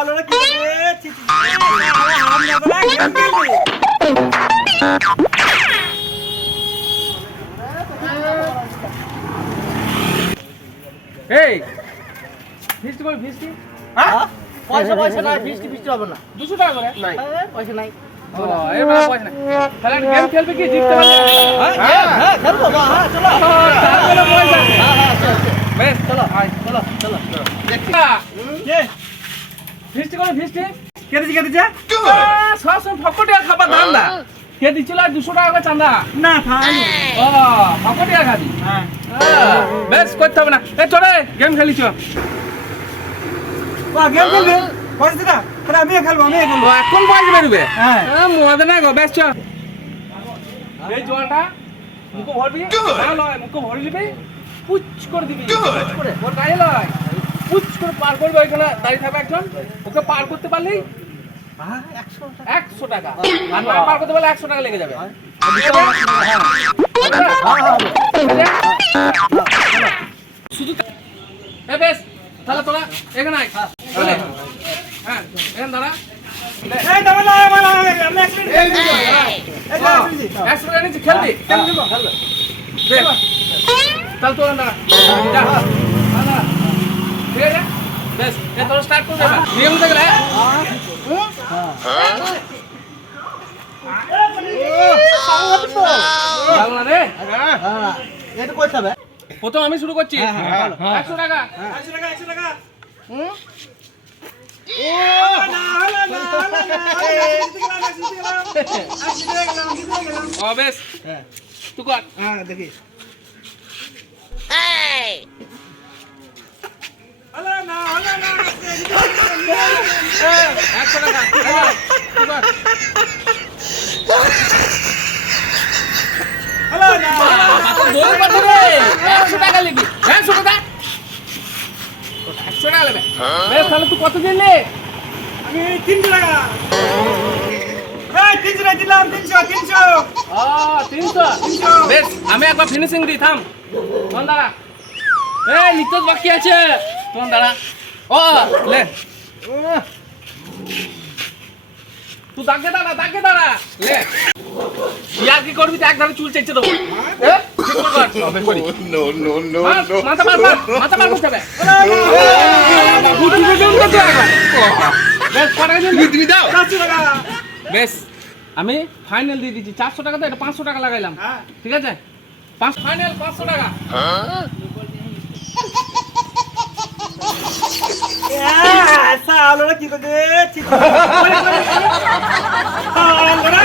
সালোরা কি করে চিচি হাম না বলা গেম খেলবি এই ফিস্ট কই ফিস্ট হ্যাঁ পয়সা নাই ফিস্টি হবে না 200 টাকা করে নাই পয়সা নাই ও এর মানে পয়সা নাই তাহলে গেম খেলবে কি জিততে পারলে হ্যাঁ খেলবো হ্যাঁ চলো তাহলে পয়সা হ্যাঁ বেশ চলো চলো দেখি কে ফিস্ট করে ফিস্ট কে দিছে সব ফকটিয়া খাবার দাম না কে দিছিল 200 টাকা করে চাঁদা না খাই ও ফকটিয়া খাবি হ্যাঁ বেশ করতে হবে না এ চলে গেম খেলিছ ও গেম খেলবে পয়সা দিদা তাহলে আমি খেলবো ও এখন পয়সা বেরবে হ্যাঁ মজা না গো বেশ চ এই জলটা মুখো ভরবি না লয় মুখো ভরি দিবি পুচ করে দিবি করে ওর গায়ে লয় পুচ করে পার করবে ওইখানে দাঁড়িয়ে থাকবে একজন ওকে পার করতে পারলেই 100 টাকা আর না পার করতে পারলে 100 টাকা লেগে যাবে শুধু এ বেশ তাহলে তোরা এখানে আয় চলে হ্যাঁ এখানে দাঁড়া এই দাও না আমি অ্যাক্সিডেন্ট এই দিছি এই দিছি 100 টাকা নিচে খেলবি খেলবো বেশ চল তোরা দাঁড়া যা দাঁড়া ঠিক আছে বেশ এ তোরা স্টার্ট করবে এবার নিয়ম দেখলে ভালো না রে হ্যাঁ এটা কইতে হবে প্রথম আমি শুরু করছি হ্যাঁ 100 টাকা 100 টাকা হুম ও না ও বেশ হ্যাঁ তুই কর হ্যাঁ দেখি হলো না 100 টাকা এবার তুই কর হলো না বাবা বল কত রে 100 টাকা লিখবি 100 টাকা 100 টাকা নেবে বেশ তাহলে তুই কত দিলি আমি 300 টাকা এই 300 টাকা দিলাম 300 ও 300 বেশ আমি একবার ফিনিশিং দিই থাম তোন দাঁড়া এই নিতজ বাকি আছে তোন দাঁড়া ও লে তুই দাগে দাঁড়া লে ইয়ার কি করবি এক ধারে চুল চেঁচে দেবো মাথা মার করতে হবে বেশ আমি ফাইনাল দিয়ে দিচ্ছি 400 টাকা তো এটা 500 টাকা লাগাইলাম ঠিক আছে ফাইনাল 500 টাকা সালোরা কি করে চিচি সালোরা